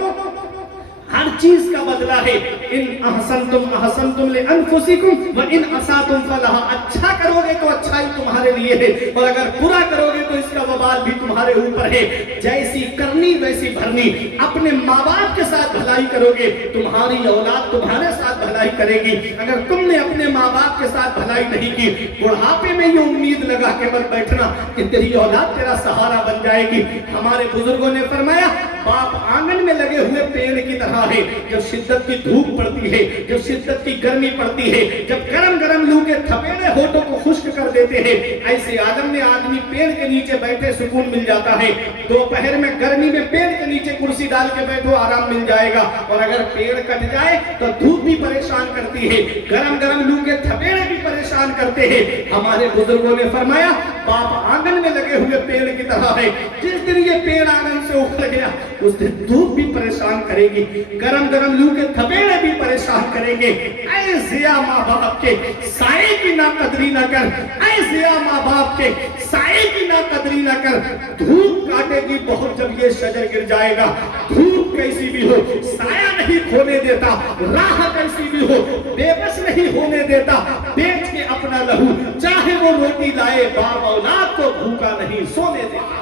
ہر چیز کا بدلہ ہے۔ ان احسنتم احسنتم لانفسکم وان اساتم فلھا۔ اچھا کرو گے تو اچھائی تمہارے لیے ہے، اور اگر برا کرو گے تو اس کا وبال بھی تمہارے اوپر ہے۔ جیسی کرنی ویسی بھرنی۔ اپنے ماں باپ کے ساتھ بھلائی کرو گے، تمہاری اولاد تمہارے ساتھ بھلائی کرے گی۔ اگر تم نے اپنے ماں باپ کے ساتھ بھلائی نہیں کی، بڑھاپے میں یہ امید لگا کے مت بیٹھنا کہ تیری اولاد تیرا سہارا بن جائے گی۔ ہمارے بزرگوں نے فرمایا باپ آنگن میں لگے ہوئے پیڑ کی طرح ہے۔ جب شدت کی دھوپ پڑتی ہے، جب شدت کی گرمی پڑتی ہے، جب گرم گرم لو کے تھپیڑے ہونٹوں کو خشک کر دیتے ہیں، ایسے عالم میں آدمی پیڑ کے نیچے بیٹھے سکون مل جاتا ہے۔ دوپہر میں گرمی میں پیڑ کے نیچے کرسی ڈال کے بیٹھو، آرام مل جائے گا۔ اور اگر پیڑ کٹ جائے تو دھوپ بھی پریشان کرتی ہے، گرم گرم لو کے تھپیڑے بھی پریشان کرتے ہیں۔ ہمارے بزرگوں نے فرمایا باپ آنگن میں لگے ہوئے پیڑ کی طرح ہے۔ جس دن یہ پیڑ آنگن سے اکھڑ گیا اس دن دھوپ بھی پریشان کرے گی، گرم گرم لو کے تھپیڑے بھی پریشان کریں گے۔ اے ضیا ماں باپ کے سائے کی نہ قدری نہ کر، اے ضیا ماں باپ کے سائے کی نہ قدری نہ کر۔ دھوپ کاٹے گی بہت جب یہ شجر گر جائے گا۔ دھوپ کیسی بھی ہو سایہ نہیں کھونے دیتا، راہ کیسی بھی ہو بے بس نہیں ہونے دیتا۔ بیچ کے اپنا لہو چاہے وہ روٹی لائے، باپ اولاد کو بھوکا نہیں سونے دیتا۔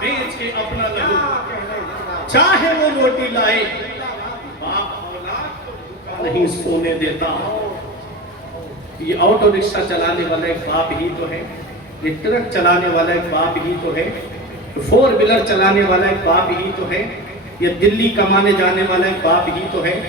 بیچ کے اپنا لہو چاہے وہ روٹی لائے، باپ اولاد کو بھوکا نہیں سونے دیتا۔ یہ آٹو رکشہ چلانے والا ایک باپ ہی تو ہے، یہ ٹرک چلانے والا ایک باپ ہی تو ہے، 4 ویلر چلانے والا ایک باپ ہی تو ہے، یہ دلی کمانے جانے والا ایک باپ ہی تو ہے،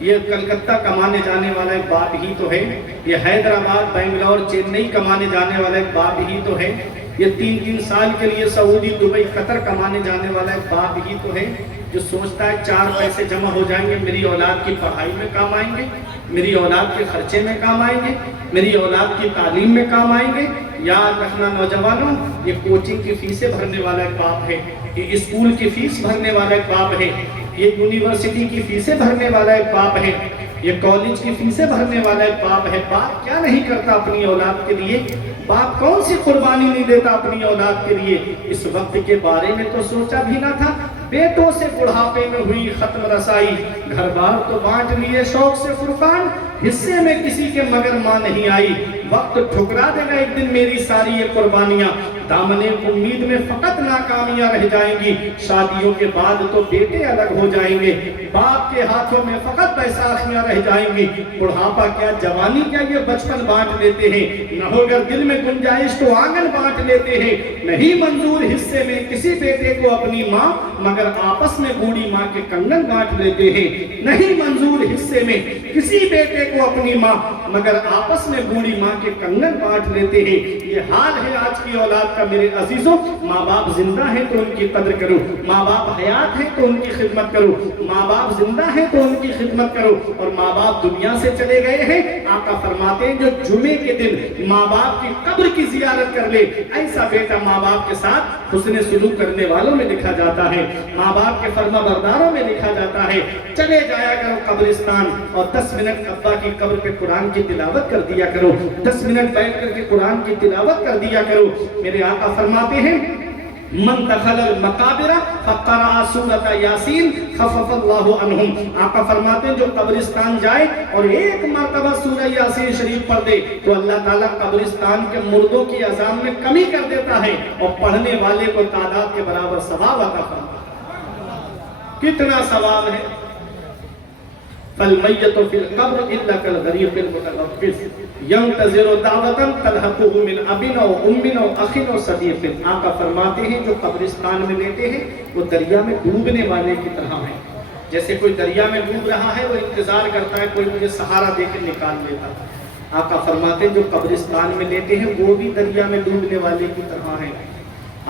یہ کلکتہ کمانے جانے والا ایک باپ ہی تو ہے، یہ حیدرآباد بنگلور چنئی کمانے جانے والا ایک باپ ہی تو ہے، یہ 3-3 سال کے لیے سعودی دبئی قطر کمانے جانے والا ایک باپ ہی تو ہے، جو سوچتا ہے 4 پیسے جمع ہو جائیں گے، میری اولاد کی پڑھائی میں کام آئیں گے، میری اولاد کے خرچے میں کام آئیں گے، میری اولاد کی تعلیم میں کام آئیں گے۔ یاد رکھنا نوجوانوں، یہ کوچنگ کی فیسیں بھرنے والا ایک باپ ہے، یہ اسکول کی فیس بھرنے والا ایک باپ ہے، یہ یونیورسٹی کی فیسیں بھرنے والا ایک باپ ہے، یہ کالج کی فیسیں بھرنے والا ایک باپ ہے۔ باپ کیا نہیں کرتا اپنی اولاد کے لیے؟ باپ کون سی قربانی نہیں دیتا اپنی اولاد کے لیے؟ اس وقت کے بارے میں تو سوچا بھی نہ تھا، بیٹوں سے بڑھاپے میں ہوئی ختم رسائی، گھر بار تو بانٹ لیے شوق سے فرقان، حصے میں کسی کے مگر ماں نہیں آئی، وقت ٹھکرا دے گا ایک دن میری ساری یہ قربانیاں، دامن امید میں فقط ناکامیاں رہ جائیں گی، شادیوں کے بعد تو بیٹے الگ ہو جائیں گے، باپ کے ہاتھوں میں فقط بیساکھیاں رہ جائیں گی، بڑھاپا کیا جوانی کیا یہ بچپن بانٹ لیتے ہیں، نہ ہو اگر دل میں گنجائش تو آنگن بانٹ لیتے ہیں، نہیں منظور حصے میں کسی بیٹے کو اپنی ماں مگر آپس میں بوڑھی ماں کے کنگن بانٹ لیتے ہیں، نہیں منظور حصے میں کسی بیٹے کو اپنی ماں مگر آپس میں بوڑھی ماں کے کنگن بانٹ لیتے ہیں۔ یہ حال ہے آج کی اولاد کا۔ تھا میرے عزیزوں ماں باپ زندہ ہیں تو ان کی قدر کرو، ماں باپ حیات ہیں تو ان کی خدمت کرو، ماں باپ زندہ ہیں تو ان کی خدمت کرو، اور ماں باپ دنیا سے چلے گئے ہیں آقا فرماتے ہیں جو جمعے کے دن ماں باپ کی قبر کی زیارت کر لے ایسا بیٹا ماں باپ کے ساتھ حسن سلوک کرنے والوں میں لکھا جاتا ہے، ماں باپ کے فرما برداروں میں لکھا جاتا ہے۔ چلے جایا کرو قبرستان اور 10 منٹ ابا کی قبر پہ قرآن کی تلاوت کر دیا کرو، 10 منٹ بیٹھ کر کے قرآن کی تلاوت کر دیا کرو۔ میرے آقا فرماتے ہیں من دخل المقابر فقرأ سورۃ یاسین خفف اللہ عنہم، آقا فرماتے ہیں جو قبرستان جائے اور ایک مرتبہ سورہ یاسین شریف پڑھ دے تو اللہ تعالیٰ قبرستان کے مردوں کی عذاب میں کمی کر دیتا ہے اور پڑھنے والے کو تعداد کے برابر ثواب عطا فرماتا ہے۔ کتنا ثواب ہے؟ فالمیت فی القبر الا کالغریق المتنفس ینتظر دعوۃ تلحقہ من اب او ام او اخ او صدیق، آقا فرماتے ہیں جو قبرستان میں لیٹے ہیں وہ دریا میں ڈوبنے والے کی طرح ہیں، جیسے کوئی دریا میں ڈوب رہا ہے وہ انتظار کرتا ہے کوئی مجھے سہارا دے کے نکال لیتا۔ آقا فرماتے ہیں جو قبرستان میں لیٹے ہیں وہ بھی دریا میں ڈوبنے والے کی طرح ہیں۔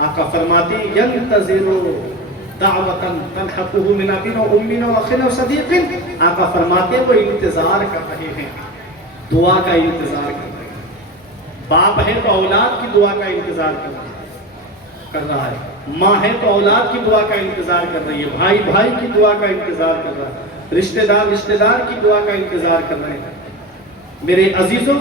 آقا فرماتے ہیں ینتظر دعوۃ تلحقہ من اب او ام او اخ او صدیق، آقا فرماتے ہیں وہ انتظار کر رہے ہیں، دعا کا انتظار کر رہے ہیں۔ باپ ہے تو اولاد کی دعا کا انتظار کر رہا ہے، ماں ہے تو اولاد کی دعا کا انتظار کر رہی ہے، بھائی بھائی کی دعا کا انتظار کر رہا ہے، رشتہ دار کی دعا کا انتظار کر رہے ہیں۔ میرے عزیزوں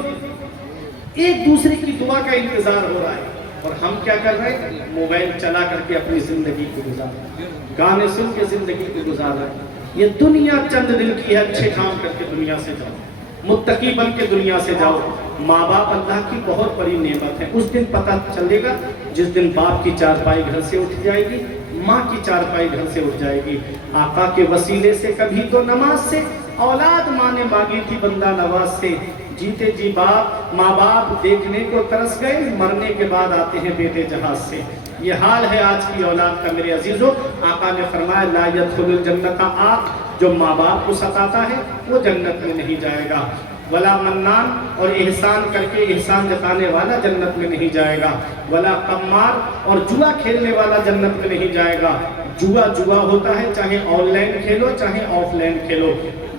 ایک دوسرے کی دعا کا انتظار ہو رہا ہے اور ہم کیا کر رہے ہیں؟ موبائل چلا کر کے اپنی زندگی کو گزار رہے ہیں، گانے سن کے زندگی کو گزار رہے ہیں۔ یہ دنیا چند دن کی ہے، اچھے کام کر کے دنیا سے جاؤ، متقی بن کے دنیا سے جاؤ۔ ماں باپ اللہ کی بہت بڑی نعمت ہے، اس دن پتہ چلے گا جس دن باپ کی چارپائی گھر سے اٹھ جائے گی، ماں کی چارپائی گھر سے اٹھ جائے گی۔ آقا کے وسیلے سے کبھی تو نماز سے اولاد ماں نے مانگی تھی بندہ نواز سے، جیتے جی باپ ماں باپ دیکھنے کو ترس گئے، مرنے کے بعد آتے ہیں بیٹے جہاز سے۔ یہ حال ہے آج کی اولاد کا میرے عزیزوں۔ آقا نے فرمایا لا يدخل الجنت عاق، جو ماں باپ کو ستاتا ہے وہ جنت میں نہیں جائے گا، ولا منان، اور احسان کر کے احسان جتانے والا جنت میں نہیں جائے گا، ولا قمار، اور جوا کھیلنے والا جنت میں نہیں جائے گا۔ جوا ہوتا ہے چاہے آن لائن کھیلو چاہے آف لائن کھیلو،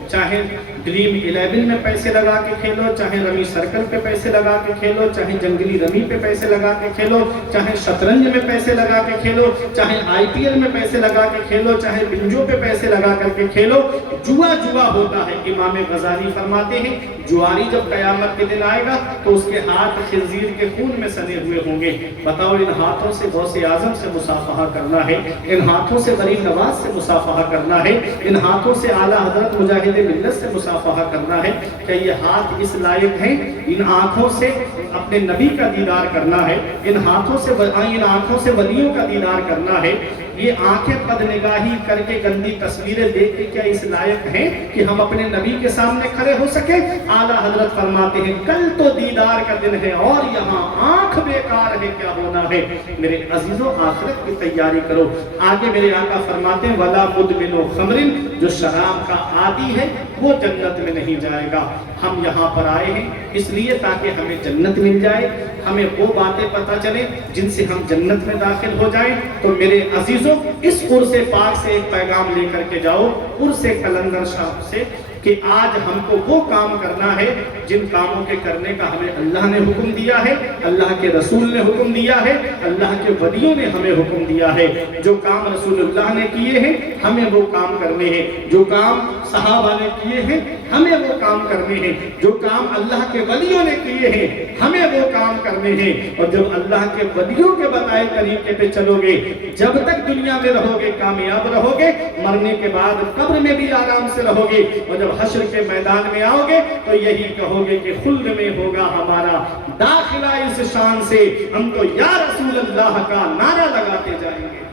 چاہے ڈریم 11 میں پیسے لگا کے کھیلو، چاہے رمی سرکل پہ پیسے لگا کے کھیلو، چاہے جنگلی رمی پہ پیسے لگا کے کھیلو، چاہے شطرنج میں پیسے لگا کے کھیلو، چاہے IPL میں پیسے لگا کے کھیلو، چاہے بنجو پہ پیسے لگا کر کے کھیلو، جوا ہوتا ہے۔ امام غزالی فرماتے ہیں جواری جب قیامت کے دن آئے گا تو اس کے ہاتھ خنزیر کے خون میں سنے ہوئے ہوں گے۔ بتاؤ ان ہاتھوں سے غوث اعظم سے مصافحہ کرنا ہے، ان ہاتھوں سے ولی نواز سے مصافحہ کرنا ہے، ان ہاتھوں سے اعلیٰ حضرت مجاہد ملت سے مصافحہ کرنا ہے۔ کہ یہ ہاتھ اس لائق ہیں ان آنکھوں سے اپنے نبی کا دیدار کرنا ہے، ان آنکھوں سے ولیوں کا دیدار کرنا ہے۔ یہ آنکھیں بدنگاہی کر کے گندی تصویریں دیکھ کے کیا اس لائق ہیں کہ ہم اپنے نبی کے سامنے کھڑے ہو سکیں؟ اعلیٰ حضرت فرماتے ہیں کل تو دیدار کا دن ہے اور یہاں آنکھ بیکار ہے، کیا ہونا ہے؟ میرے عزیزوں آخرت کی تیاری کرو۔ آگے میرے آقا فرماتے ہیں ولا مدمن خمر، جو شراب کا عادی ہے وہ جنت میں نہیں جائے گا۔ ہم یہاں پر آئے ہیں اس لیے تاکہ ہمیں جنت مل جائے، ہمیں وہ باتیں پتہ چلیں جن سے ہم جنت میں داخل ہو جائیں۔ تو میرے عزیزوں اس عرس پاک سے ایک پیغام لے کر کے جاؤ، عرس کلندر شاہ سے، کہ آج ہم کو وہ کام کرنا ہے جن کاموں کے کرنے کا ہمیں اللہ نے حکم دیا ہے، اللہ کے رسول نے حکم دیا ہے، اللہ کے ولیوں نے ہمیں حکم دیا ہے۔ جو کام رسول اللہ نے کیے ہیں ہمیں وہ کام کرنے ہیں، جو کام صحابہ نے کیے ہیں ہمیں وہ کام کرنے ہیں، جو کام اللہ کے ولیوں نے کیے ہیں ہمیں وہ کام کرنے ہیں۔ اور جب اللہ کے ولیوں کے بتائے طریقے پہ چلو گے، جب تک دنیا میں رہو گے کامیاب رہو گے، مرنے کے بعد قبر میں بھی آرام سے رہو گے، اور جب حشر کے میدان میں آؤ گے تو یہی کہو گے کہ خلد میں ہوگا ہمارا داخلہ اس شان سے، ہم تو یا رسول اللہ کا نعرہ لگاتے جائیں گے،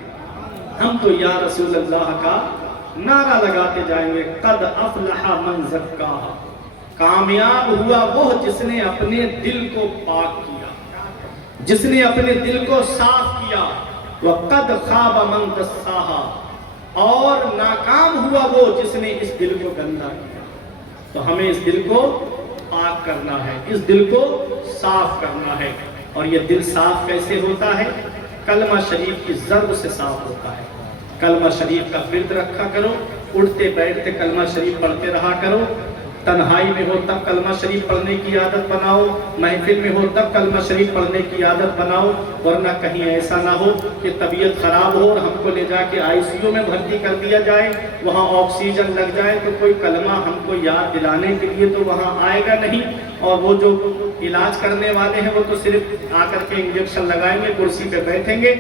ہم تو یا رسول اللہ کا نعرہ لگاتے جائیں گے۔ قد افلح من زکاہا، کامیاب ہوا وہ جس نے اپنے دل کو پاک کیا، جس نے اپنے دل کو صاف کیا۔ وقد خاب من دساہا، اور ناکام ہوا وہ جس نے اس دل کو گندا کیا۔ تو ہمیں اس دل کو پاک کرنا ہے، اس دل کو صاف کرنا ہے۔ اور یہ دل صاف کیسے ہوتا ہے؟ کلمہ شریف کی ضرب سے صاف ہوتا ہے۔ کلمہ شریف کا ورد رکھا کرو، اٹھتے بیٹھتے کلمہ شریف پڑھتے رہا کرو، تنہائی میں ہو تب کلمہ شریف پڑھنے کی عادت بناؤ، محفل میں ہو تب کلمہ شریف پڑھنے کی عادت بناؤ، ورنہ کہیں ایسا نہ ہو کہ طبیعت خراب ہو اور ہم کو لے جا کے ICU میں بھرتی کر دیا جائے، وہاں آکسیجن لگ جائے تو کوئی کلمہ ہم کو یاد دلانے کے لیے تو وہاں آئے گا نہیں، اور وہ جو علاج کرنے والے ہیں وہ تو صرف آ کر کے انجیکشن لگائیں گے، کرسی پہ بیٹھیں گے۔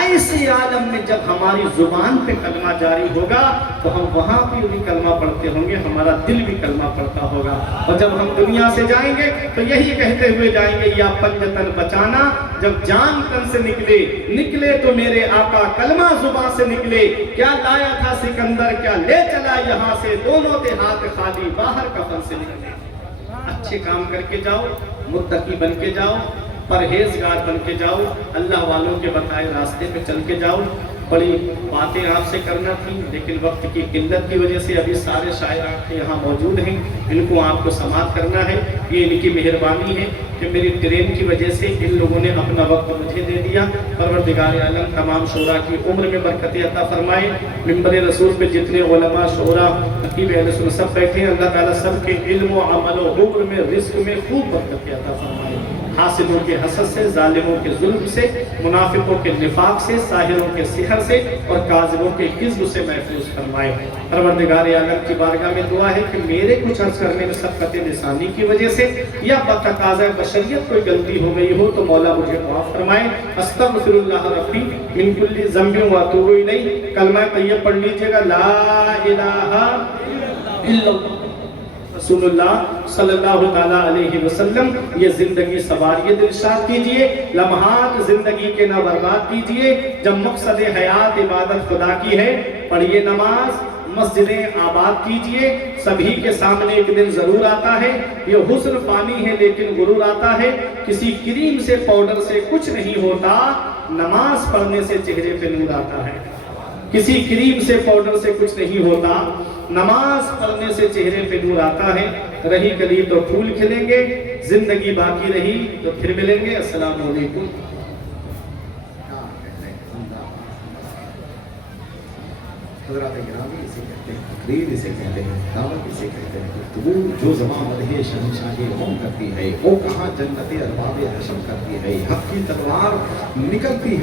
ایسے عالم میں جب ہماری زبان پہ کلمہ جاری ہوگا تو ہم وہاں بھی کلمہ پڑھتے ہوں گے، ہمارا دل بھی کلمہ پڑھتا ہوگا، اور جب ہم دنیا سے جائیں گے تو یہی کہتے ہوئے جائیں گے، یا پنجتن بچانا، جب جان تن سے نکلے تو میرے آقا کلمہ زبان سے نکلے، کیا لایا تھا سکندر کیا لے چلا یہاں سے، دونوں تھے ہاتھ خالی باہر کفن سے نکلے۔ اچھے کام کر کے جاؤ، متقی بن کے جاؤ، پرہیزگار بن کے جاؤ، اللہ والوں کے بتائے راستے پہ چل کے جاؤ۔ بڑی باتیں آپ سے کرنا تھی لیکن وقت کی قلت کی وجہ سے ابھی سارے شاعر یہاں موجود ہیں، ان کو آپ کو سماعت کرنا ہے۔ یہ ان کی مہربانی ہے کہ میری ٹرین کی وجہ سے ان لوگوں نے اپنا وقت مجھے دے دیا۔ پروردگار عالم تمام شعراء کی عمر میں برکت عطا فرمائے۔ منبر رسول پہ جتنے علماء، شعراء، خطیب اہل سنت سب بیٹھے ہیں، اللہ تعالیٰ سب کے علم و عمل و عمر میں، رزق میں خوب برکت عطا فرمائے۔ حاسدوں کے حسد سے، ظالموں کے ظلم سے، منافقوں کے نفاق سے، ساحروں کے سحر سے اور کاذبوں کے کذب سے محفوظ فرمائے۔ پروردگار عالم کی بارگاہ میں دعا ہے کہ میرے کچھ عرض کرنے میں سبقت لسانی کی وجہ سے یا بتقاضۂ بشریت کوئی غلطی ہو گئی ہو تو مولا مجھے معاف فرمائے۔ استغفر اللہ ربی من کل ذنب واتوب الیہ۔ کلمہ طیب پڑھ لیجئے گا، لا الہ الا اللہ رسول اللہ صلی اللہ تعالیٰ علیہ وسلم۔ یہ زندگی سواریت ارشاد کیجئے، لمحات زندگی کے نہ برباد کیجئے۔ جب مقصد حیات عبادت خدا کی ہے، پڑھیے نماز، مسجدیں آباد کیجئے۔ سبھی کے سامنے ایک دن ضرور آتا ہے، یہ حسن فانی ہے لیکن غرور آتا ہے۔ کسی کریم سے پاؤڈر سے کچھ نہیں ہوتا، نماز پڑھنے سے چہرے پہ نور آتا ہے۔ کسی کریم سے پاؤڈر سے کچھ نہیں ہوتا، نماز پڑھنے سے چہرے پہ نور آتا ہے۔ رہی کلی تو پھول کھلیں گے، زندگی باقی رہی تو پھر ملیں گے۔ السلام علیکم۔ حضرات گرامی، اسے کہتے ہیں تقریر، اسے کہتے ہیں دعوت، اسے کہتے ہیں گفتگو۔ جو زبان مدح شہنشاہ قوم کرتی ہے وہ کہاں جنت ارباب حشم کرتی ہے۔ حق کی تلوار نکلتی ہے